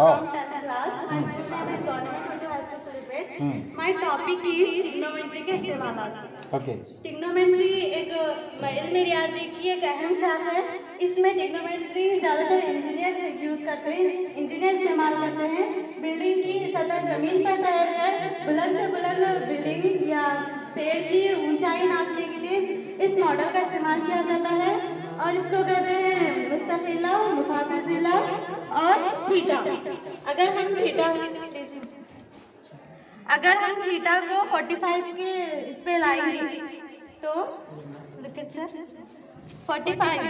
from 10th class. My school name is Government High School Celebrate. My topic is trigonometry के इस्तेमालात. Okay. Trigonometry एक इल्म रियाजी की एक अहम शाख है। इसमें ट्रिग्नोमेट्री ज़्यादातर इंजीनियर यूज़ करते हैं, इंजीनियर इस्तेमाल करते हैं। बिल्डिंग की सतह ज़मीन पर तैर कर बुलंद से बुलंद बिल्डिंग या पेड़ की ऊंचाई नापने के लिए इस मॉडल का इस्तेमाल किया जाता है और इसको कहते हैं मुस्तकिला, मुकाबिला और थीटा। अगर हम थीटा को 45 के इस पे लाएंगे तो सर 45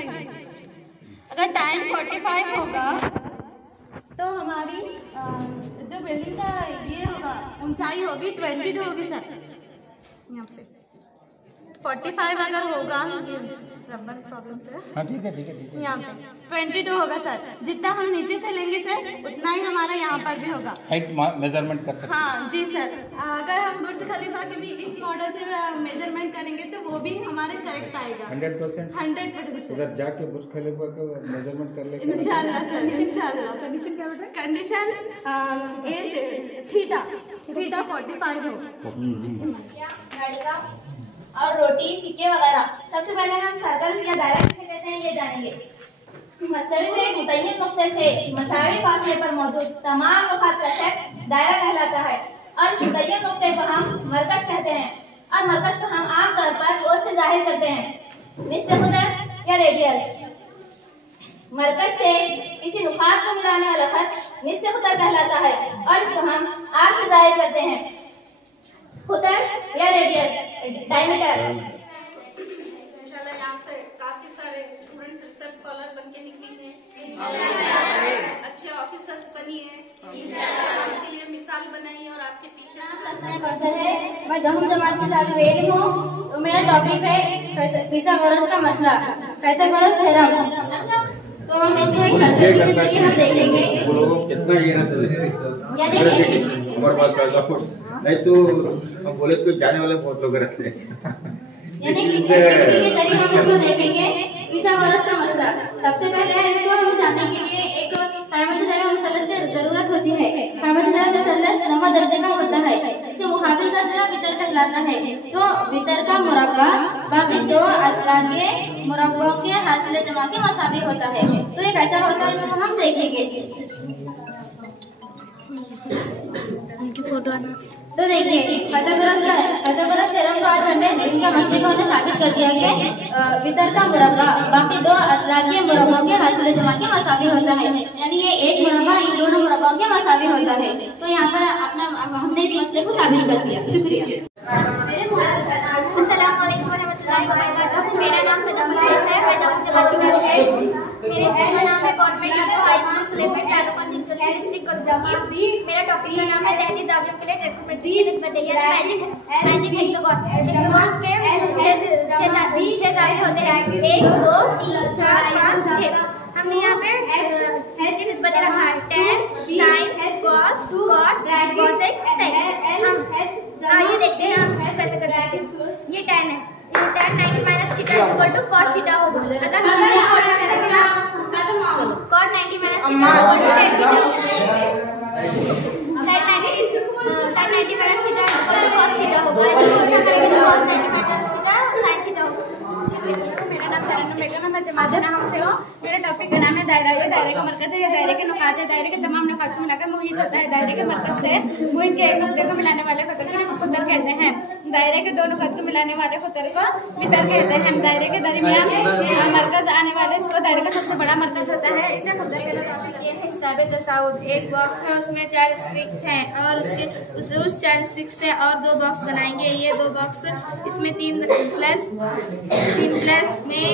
अगर टाइम 45 होगा तो हमारी जो बिल्डिंग का ये होगा ऊंचाई होगी 22 होगी सर। यहाँ पे 45 अगर होगा रबर प्रॉब्लम से हाँ ठीक है ठीक है ठीक है। यहाँ पे 22 होगा सर। जितना हम नीचे से लेंगे सर उतना ही हमारा यहाँ पर भी होगा। हाइट मेजरमेंट कर सकते हैं। हाँ जी सर। अगर हम बुर्ज खलीफा के भी इस मॉडल से मेजरमेंट करेंगे तो वो भी हमारे करेक्ट आएगा 100%। 100%। उधर जाके बुर्ज खलीफा का मेजरमेंट कर लेंगे इंशाल्लाह सर, इंशाल्लाह। कंडीशन क्या बेटा? कंडीशन ए थीटा 45 हो। गाड़ी का और रोटी, सिक्के वगैरह। सबसे पहले हम सर्कल या दायरा किसे कहते हैं ये जानेंगे। मसले में मुतय्यन नुक्ते से मसावी फासले पर मौजूद तमाम नुकात का सेट दायरा कहलाता है और इस मुतय्यन नुक्ते को हम मरकज कहते हैं और मरकज को हम आमतौर पर ओ से जाहिर करते हैं, निस्फ खुदर या रेडियस। मरकज से किसी नुकात को मिलाने वाला खत निस्फ खुदर कहलाता है और इसको हम आर से जाहिर करते हैं, खुदर या रेडियस डायमीटर। इंशाल्लाह यहाँ से काफी सारे स्टूडेंट्स रिसर्च स्कॉलर बन के निकली हैं, अच्छे ऑफिसर्स बनी हैं, समाज के लिए मिसाल बनाई और आपके टीचर है। मैं 10वीं जमात की तालिब इल्म हूँ। तो मेरा टॉपिक है फिसागोरस का मसला, पाइथागोरस थ्योरम। तो हम इसको एक सर्कल के जरिए हम देखेंगे। कितना ये ना हमारे पास नहीं तो हम बोले तो जाने वाले बहुत लोग रहते हैं। यानी कि के जरिए हम इसको देखेंगे फिसागोरस का मसला। सबसे पहले इसको हम जानने के लिए एक क़यामत-ए-ज़ामा मुसल्लस की जरूरत होती है। क़यामत-ए-ज़ामा मुसल्लस 9 दर्जे का होता है। इसके मुकाबिल का जरा वितर कहलाता है। तो वितर का मुरब्बा बाकी दो असला के मुरब्बों के हासिल जमा के मसावी होता है। तो एक ऐसा होता है, इसको हम देखेंगे। तो देखिए पाइथागोरस थ्योरम को आज हमने इनका मसले को हमने साबित कर दिया कि वितर का मुरब्बा बाकी दो असलाकी मुरब्बों के हासिल जमा के मसावी होता है। यानी ये एक मुरब्बा इन दोनों मुरब्बों के मसावी होता है। तो यहाँ पर हमने इस मसले को साबित कर दिया। शुक्रिया। अस्सलाम वालेकुम रहमतुल्लाहि व बरकातहू। मेरा नाम सदम है, मैं 10वीं जमात की तालिब है। मेरे स्कूल का नाम है गवर्नमेंट हाई स्कूल सलेबट तालुका चिंचोली डिस्ट्रिक्ट कोलकाता। मेरा टॉपिक का नाम है तहरीर दावियों के लिए ट्रिग्नोमेट्री की निस्बत मैजिक हेक्सागोन। हेक्सागोन के 6 दावे होते हैं, 1 2 3 4 5 6। हमने यहाँ पे हेड की निस्बत रखा है 10 sin cos cot cosec sec। हम ये देखते हैं हम इसको कैसे करते हैं। ये 10 है, ये 10 90 minus theta equal to cot theta होगा। अगर हम इसे cot करेंगे ना cot 90 minus theta equal to tan theta sin 90 minus theta equal to cos theta होगा। ऐसे उल्टा करेंगे तो cos 90 minus theta sin theta होगा। मेरा नाम शरण बेगम है, मैं जमात नाम से हूँ। मेरा टॉपिक का नाम है दायरा। ये दायरे का मरकज है या दायरे के नुकात है। दायरे के तमाम नुकात को मिलाकर मुहित होता है। दायरे के मरकज से मुहित के एक नुक्ते को मिलाने वाले खुतर कहते हैं। दायरे के दो नुकात को मिलाने वाले खुतर को वितर कहते हैं। दायरे के दरमियान मरकज आने वाले इसको दायरे का सबसे बड़ा मरकज होता है, इसे खुतर कहते हैं। ये है हिसाब तसाउद। एक बॉक्स है, उसमें 4 स्ट्रिक हैं और उस 4 स्ट्रिक से और 2 बॉक्स बनाएंगे। ये 2 बॉक्स इसमें 3 प्लस में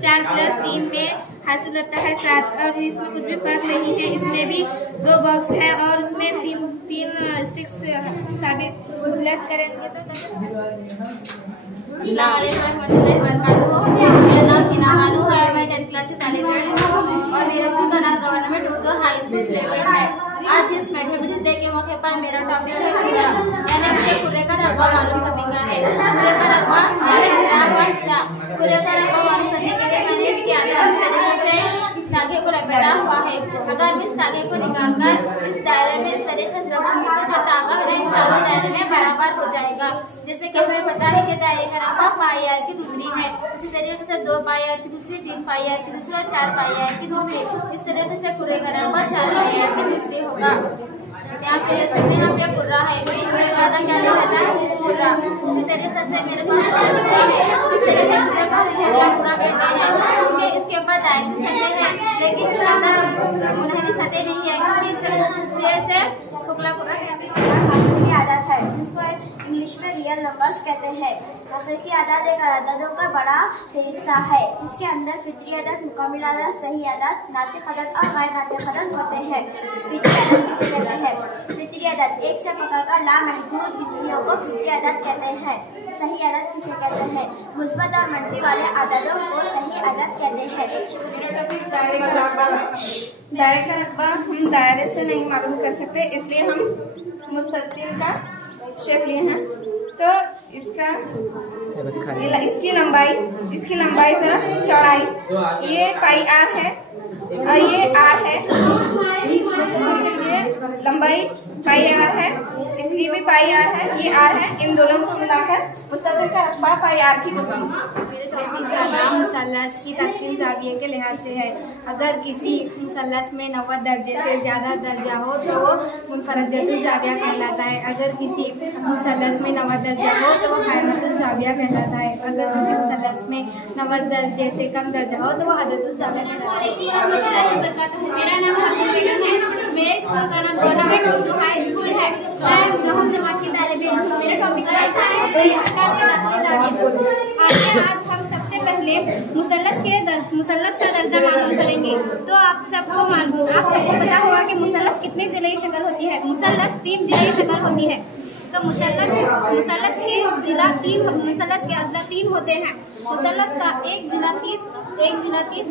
4 प्लस 3 में हासिल होता है 7 और इसमें कुछ भी फर्क नहीं है। इसमें भी 2 बॉक्स है और उसमें 3 स्टिक्स साबित प्लस करेंगे तो अस्सलाम वालेकुम रहमतुल्लाहि व बरकातहू। मेरा नाम हिना बानो है, मैं 10th क्लास से तालिब हूँ और मेरे स्कूल का नाम government Urdu high school syllabus है। आज इस मैथमेटिक्स डे के मौके पर मेरा टॉपिक है कुर्रा, यानी मुझे कुर्रे का रकबा मालूम करने का है। कुर्रे का रकबा यानी कुर्रे का रकबा मालूम करने के लिए मैंने इसके आगे तरीके से ताकि को बैठा हुआ है। अगर मैं इस तागे को निकालकर इस दायरे में इस तरीके से रखूंगी तो जो तागा है इन चारों दायरे में बराबर हो जाएगा। जैसे कि हमें पता है कि दायरे का रकबा पाई आर की दूसरी है, इसी तरीके से 2 पाई आर की दूसरी, 3 पाई आर की दूसरी और 4 पाई आर की दूसरी। इस तरीके से कुर्रे का रकबा 4 पाई आर की दूसरी होगा। यहाँ पे ले सकते हैं, यहाँ पे कुर्रा है, कुर्रे का आधा क्या रहता है इस कुर्रा। इसी तरीके से मेरे पास है, इस तरीके से कुर्रे का कुर्रा कहते हैं, क्योंकि इसके ऊपर दायरे की सतह है लेकिन इसके अंदर मुनहरी सतह नहीं है, क्योंकि इसे खोखला कुर्रा कहते हैं। की आदत है जिसको इंग्लिश में रियल नंबर्स कहते हैं। हकीकी आदत एक अददों का बड़ा हिस्सा है। इसके अंदर फितरी आदत, मुकम्मल आदत, सही आदत, नातिक आदत और गैर नातिक आदत होते हैं। फितरी आदत किसे कहते हैं? फितरी आदत 1 से पकड़कर लामहदूद गिनतियों को फितरी आदत कहते हैं। सही आदत किसे कहते हैं? मुस्बत और मंफी वाले आदतों को सही आदत कहते हैं। दायरे का रकबा हम दायरे से नहीं मालूम कर सकते, इसलिए हम मुस्ततिल का शेप लिए हैं। तो इसकी लंबाई जरा चौड़ाई ये पाई आर है और ये आर है, ये लंबाई पाई आर है, इसकी भी पाई आर है, ये आर है। इन दोनों को मिलाकर मुस्ततिल का रकबा पाई आर की दूसरी। मुसल्लस की तकसीम जाविये के लिहाज से है। अगर किसी मुसल्लस में 90 दर्जे से ज़्यादा दर्जा हो तो वो मुनफरदतुल जाविया कहलाता है। अगर किसी मुसल्लस में 90 दर्जा हो तो वो कायमतुल जाविया कहलाता है। अगर किसी मुसल्लस में 90 दर्जे से कम दर्जा हो तो वो अददुल जाविया कहलाता है। मेरा नाम है, मेरे स्कूल का नाम गवर्नमेंट उर्दू हाई स्कूल है। मैं 9वीं जमात की तालिबे हूँ। मेरा टॉपिक है आज हम सबसे पहले मुसल्लस का दर्जा मालूम करेंगे। तो आप सबको पता होगा कि मुसल्लस कितने ज़िले की शक्ल होती है। मुसल्लस 3 ज़िले की शक्ल होती है। तो मुसल्लस के अज़ला 3 होते हैं। मुसल्लस का एक ज़िला 30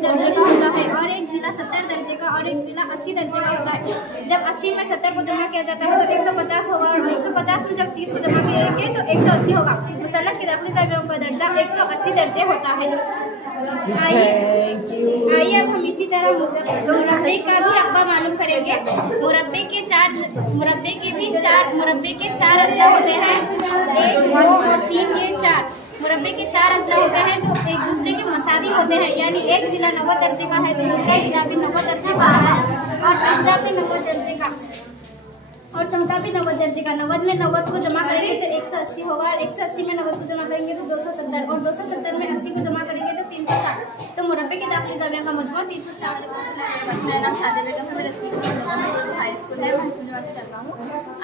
दर्जे का होता है और एक ज़िला 70 दर्जे का और एक ज़िला 80 दर्जे का होता है। जब 80 में 70 को जमा किया जाता है तो 150 होगा और 150 में जब 30 को जमा करेंगे तो 180 होगा। मुसल्लस के दाखिली जावियों का दर्जा 180 दर्जे होता है। आइए अब हम इसी तरह मुरब्बे का भी रकबा मालूम करेंगे। मुरब्बे के 4 अज़ला होते हैं, 1, 2 और 3 ये 4। मुरब्बे के 4 अज़ला होते हैं तो एक दूसरे के मसावी होते हैं, यानी एक ज़िला 90 दर्जे का है तो दूसरा ज़िला भी 90 दर्जे का है और तीसरा भी 90 दर्जे का और चौथा भी 90 दर्जे का। 90 में 90 को जमा करेंगे तो 180 होगा और 180 में 90 को जमा करेंगे तो 270 और 270 में 80 को जमा करेंगे तो 360। तो मुरब्बे के दाखिली जाविया का मजमू 360। मेरा नाम शादी बेगम है, मेरा स्कूल हाई स्कूल है, चल रहा हूँ।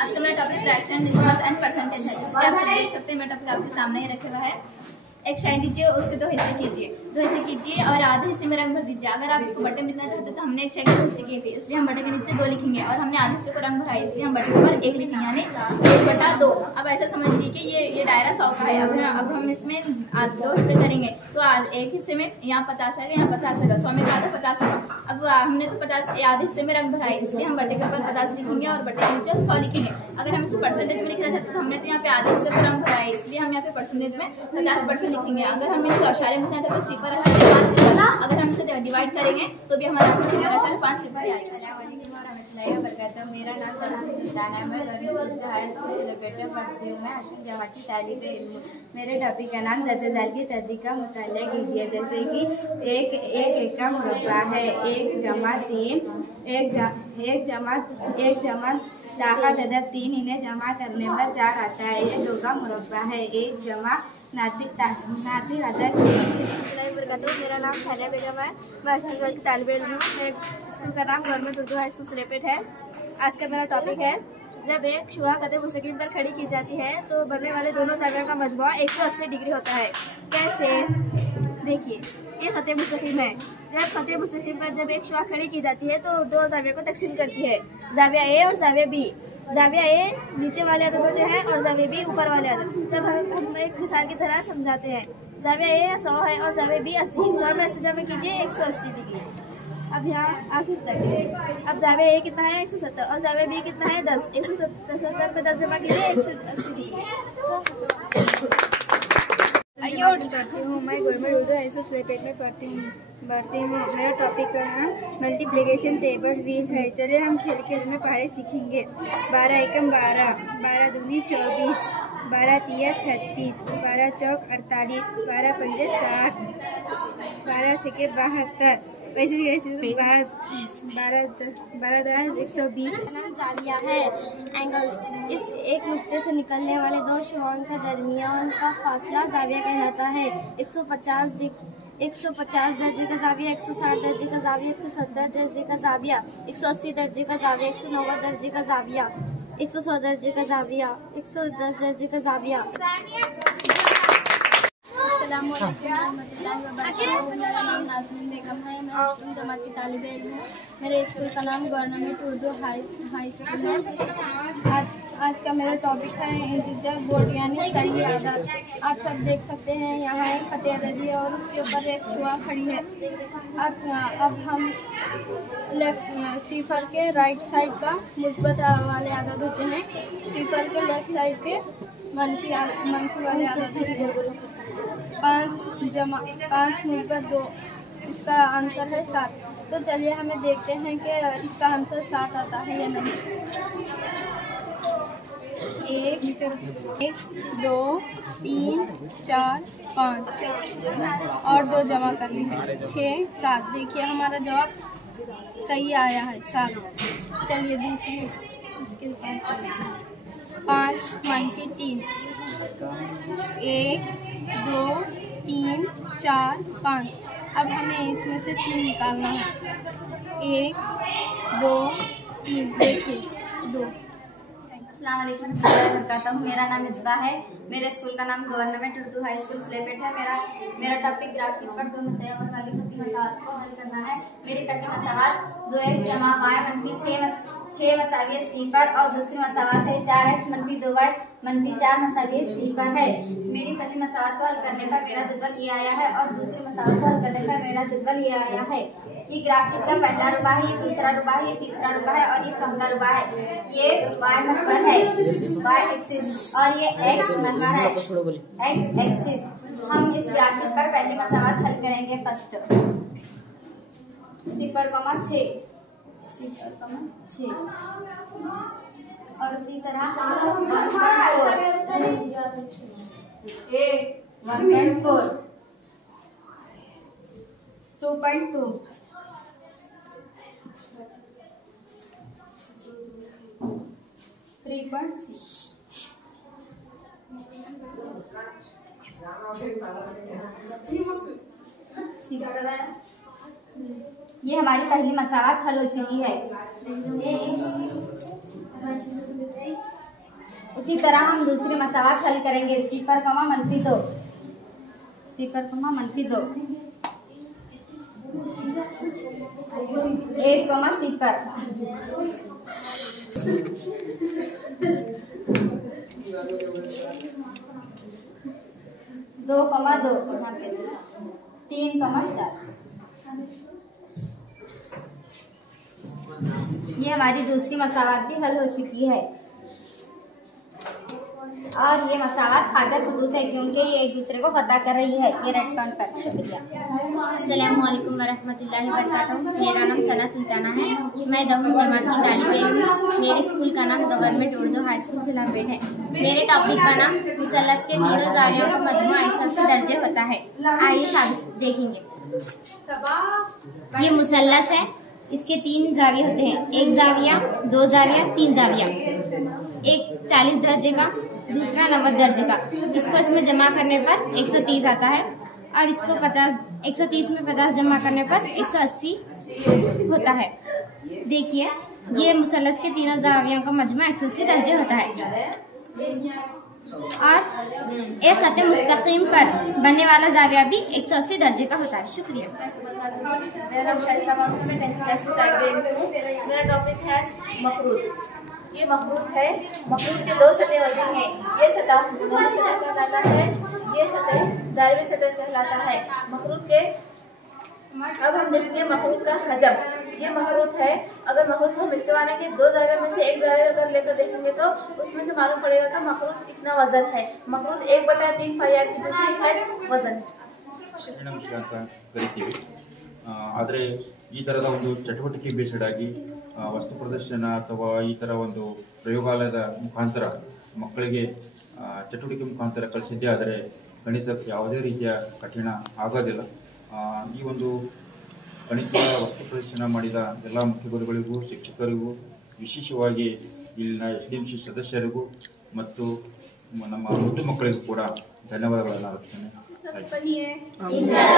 आज का मेरा topic fraction, distance and percentage है। जिसके आप देख सकते हैं मेरा टॉपिक आपके सामने ही रखा हुआ है। एक शायद लीजिए, उसके 2 हिस्से कीजिए और आधे हिस्से में रंग भर दीजिए। अगर आप इसको बटे में लिखना चाहते हैं तो हमने एक शायद हिस्से किए थे, इसलिए हम बटे के नीचे 2 लिखेंगे और हमने आधे हिस्से को रंग भरा है इसलिए हम बटे के ऊपर 1 लिखेंगे, यानी 1/2। अब ऐसा समझ लीजिए कि ये दायरा 100 का है। अब हम इसमें 2 हिस्से करेंगे तो एक हिस्से में यहाँ 50 है, यहाँ 50 है, 100 में का आधा 50 होगा। अब हमने तो 50 आधे हिस्से में रंग भरा है इसलिए हम बटे के ऊपर 50 लिखेंगे और बटे के नीचे 100 लिखेंगे। अगर हम इसे परसेंटेज में लिखना चाहते हैं तो हमने तो यहाँ पे आधे हिस्से को रंग भरा है इसलिए हम यहाँ पे परसेंटेज में 50% लिखेंगे। अगर हम इसे अशारे में लिखना चाहते हैं तो 0.5 सिफर। अगर हम इसे डिवाइड करेंगे तो भी हमारा 0.5 सिफर आएगा। मेरा नाम सुल्ताना है, मैं हाई स्कूल सिलेबेट में पढ़ती हूँ। मैं अशरफ जमात की तालिबे इल्म। मेरे टॉपिक का नाम दर्जेदार की तर्तीब का मुताला कीजिए। जैसे कि एक का मुरब्बा है, 1 जमा 3, 1 जमा दाखिल अदद 3, इन्हें जमा करने पर 4 आता है। ये 2 का मुरब्बा है, 1 जमा नातिक अदद। मेरा नाम खानिया बेगम है, मैं अशरफ की तालिबे इल्म हूँ। मेरे स्कूल का नाम गवर्नमेंट उर्दू हाई स्कूल सिलेपेट है। आज का मेरा टॉपिक है जब एक शुआ कदम मुस्तकीम पर खड़ी की जाती है तो बनने वाले दोनों जावियों का मजमुआ 180 डिग्री होता है। कैसे? देखिए, ये खते मुस्तकीम है। जब खते मुस्तकीम पर जब एक शुआ खड़ी की जाती है तो 2 जावियों को तकसीम करती है, जाविया ए और जाविया बी। जाविया ए नीचे वाले अदद होते हैं और जाविया बी ऊपर वाले अदद। जब हम एक मिसाल की तरह समझाते हैं, जाविया ए 100 है और जाविया बी 80। 100 में 80 जमा कीजिए 180 डिग्री। अब यहाँ आखिर तक अब जाविया ए कितना है 170 और जाविया बी कितना है 10। 170 में 10 जमा कीजिए 180 डिग्री। पढ़ती हूँ। मैं गवर्नमेंट उर्दू हाई स्कूल सुलेपेट में पढ़ती हूँ। मेरा टॉपिक का नाम मल्टीप्लिकेशन टेबल व्हील है। चलिए हम खेल में पढ़ाई सीखेंगे। 12 एकम 12, 12 दूनी 24, 12 तिया 36, 12 चौक 48, 12 पंजे 60, 12 छके 72, वैसे 12 120। जाविया है। एंगल्स, इस एक नुक्ते से निकलने वाले दो शुआओं के दरमियान का फासला जाविया कहलाता है। 150 दर्जे का जाविया, 160 दर्जे का जाविया, 170 दर्जे का जाविया, 180 दर्जे का जाविया, 190 दर्जे का जाविया, 100 दर्जे का जाविया, 110 दर्जे का जाविया। मेरा नाम नाज़मीन बेगम है। मैं अष्टम जमात की तालिबे इल्म हूँ। मेरे स्कूल का नाम गवर्नमेंट उर्दू हाई स्कूल है। आज का मेरा टॉपिक है इंटीजर बोर्ड यानी सही आदत। आप सब देख सकते हैं यहाँ एक फतेह ददी है और उसके ऊपर एक शुआ खड़ी है। अब हम सिफर के राइट साइड का मुस्बत वाले आदत होते हैं, सिफर के लेफ्ट साइड के मनफी वाले आदत होते हैं। 5 मुस्बत 2, इसका आंसर है 7। तो चलिए हमें देखते हैं कि इसका आंसर 7 आता है या नहीं। 1 2 3 4 5 और 2 जमा करने हैं, 6 7। देखिए हमारा जवाब सही आया है 7। चलिए दूसरी इसके 5 मनफी 3, 1 2 3 4 5। अब हमें इसमें से 3 निकालना है। 1 2 3, देखिए 2। अस्सलाम वालेकुम warahmatullahi wabarakatuh। मेरा नाम इस्बा है। मेरे स्कूल का नाम गवर्नमेंट उर्दू हाई स्कूल सुलेपेट है। मेरा टॉपिक ग्राफ शीट पर 2 मुतय्यन वाली मसाइल को हल करना है। मेरी पहली मसाइल 2x जमा y मनफी 6 मसाविये सी पर और दूसरी मसाइल है 4x मनफी 2y मनफी 4 मसाविये सी पर है। मेरी पहली मसाइल को हल करने पर मेरा जदवल ये आया है और दूसरी मसाइल को हल करने पर मेरा जदवल ये आया है। ये ग्राफ शीट का पहला रुबा है, ये दूसरा रुबा है, ये तीसरा रुबा है और ये चौथा रुबा है। ये y महवर है, y एक्सिस, और ये x महवर है, x एक्सिस। हम इस ग्राफ शीट पर पहली मसाइल हल करेंगे। फर्स्ट 0,6 और उसी तरह 1.4 2.2 3.6। ये हमारी पहली मसावत हल हो चुकी है। उसी तरह हम दूसरी मसावत हल करेंगे। 0, मनफी 2 1, 0, 2, 3, 4। ये हमारी दूसरी मसावत भी हल हो चुकी है और ये मसावत खादर हुदूद है क्योंकि ये एक दूसरे को पता कर रही है। ये रेड टर्न पर। शुक्रिया। अस्सलामुअलैकुम वरहमतुल्लाहि वबरकातुहू। मेरा नाम सना सुल्ताना है। मैं 10वीं जमात की तालिबे इल्म हूँ। मेरे स्कूल का नाम गवर्नमेंट उर्दू हाई स्कूल सुलेपेट है। मेरे टॉपिक का नाम मुसल्लस के तीनों जावियों का मजमूआ 180 दर्जे होता है। आइए साबित देखेंगे। ये मुसल्लस है, इसके 3 जाविये होते हैं, 1 जाविया, 2 जाविया, 3 जाविया। एक 40 दर्जे का, दूसरा 90 दर्जे का। इसको इसमें जमा करने पर 130 आता है और इसको 130 में 50 जमा करने पर 180 होता है। देखिए ये मुसल्लस के तीनों जावियों का मजमा 180 दर्जे होता है और एक खत मुस्तकीम पर बनने वाला जाविया भी 180 दर्जे का होता है। शुक्रिया। मेरा नाम शाइस्ता बानो, मैं 10th क्लास की तालिबे हूँ। मेरा टॉपिक है मखरूज। ये मखरूज है। मखरूज के 2 सतह वजन है। ये सतह दोनों सतह कहलाता है, ये सतह दायरे सतह कहलाता है। मखरूज के अब हम देखेंगे मखरूज का हजम। ये मखरूत है। अगर मखरूत हम इस्तेमाल के 2 ज़ायरे में से 1 ज़ायरे अगर लेकर देखेंगे तो उसमें से मालूम पड़ेगा कि मखरूत कितना वजन है। मखरूत 1/3 पाई की दूसरी है वजन। ಮುಖ್ಯ ಅಂತ ಕರಿತೀವಿ. ಆದರೆ ಈ ಥರದ ಒಂದು ಚಟುವಟಿಕೆ ಬೇಸ್ಡ್ ಆಗಿ ವಸ್ತು ಪ್ರದರ್ಶನ ಅಥವಾ ಈ ಥರ ಒಂದು ಪ್ರಯೋಗಾಲಯದ ಮುಖಾಂತರ ಮಕ್ಕಳಿಗೆ ಚಟುವಟಿಕೆ ಮುಖಾಂತರ ಕಲಿಸಿದ್ದೇ ಆದರೆ ಗಣಿತ ಯಾವುದೇ ರೀತಿಯ ಕಠಿಣ ಆಗೋದಿಲ್ಲ. ಈ ಒಂದು ಗಣಿತ ವಸ್ತು ಪ್ರದರ್ಶನ ಮಾಡಿದ ಎಲ್ಲ ಮುಖ್ಯ ಗುರುಗಳಿಗೂ ಶಿಕ್ಷಕರಿಗೂ ವಿಶೇಷವಾಗಿ ಇಲ್ಲಿನ SDMC ಸದಸ್ಯರಿಗೂ ಮತ್ತು ನಮ್ಮ ಮುದ್ದು ಮಕ್ಕಳಿಗೂ ಕೂಡ ಧನ್ಯವಾದಗಳನ್ನು ಅರ್ಪಿಸ್ತೇನೆ. बनिए,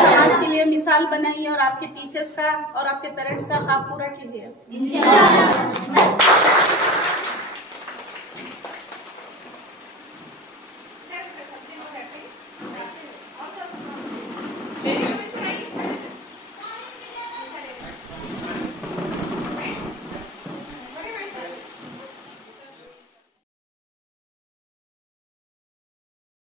समाज के लिए मिसाल बनाइए और आपके टीचर्स का और आपके पेरेंट्स का ख्वाब पूरा कीजिए।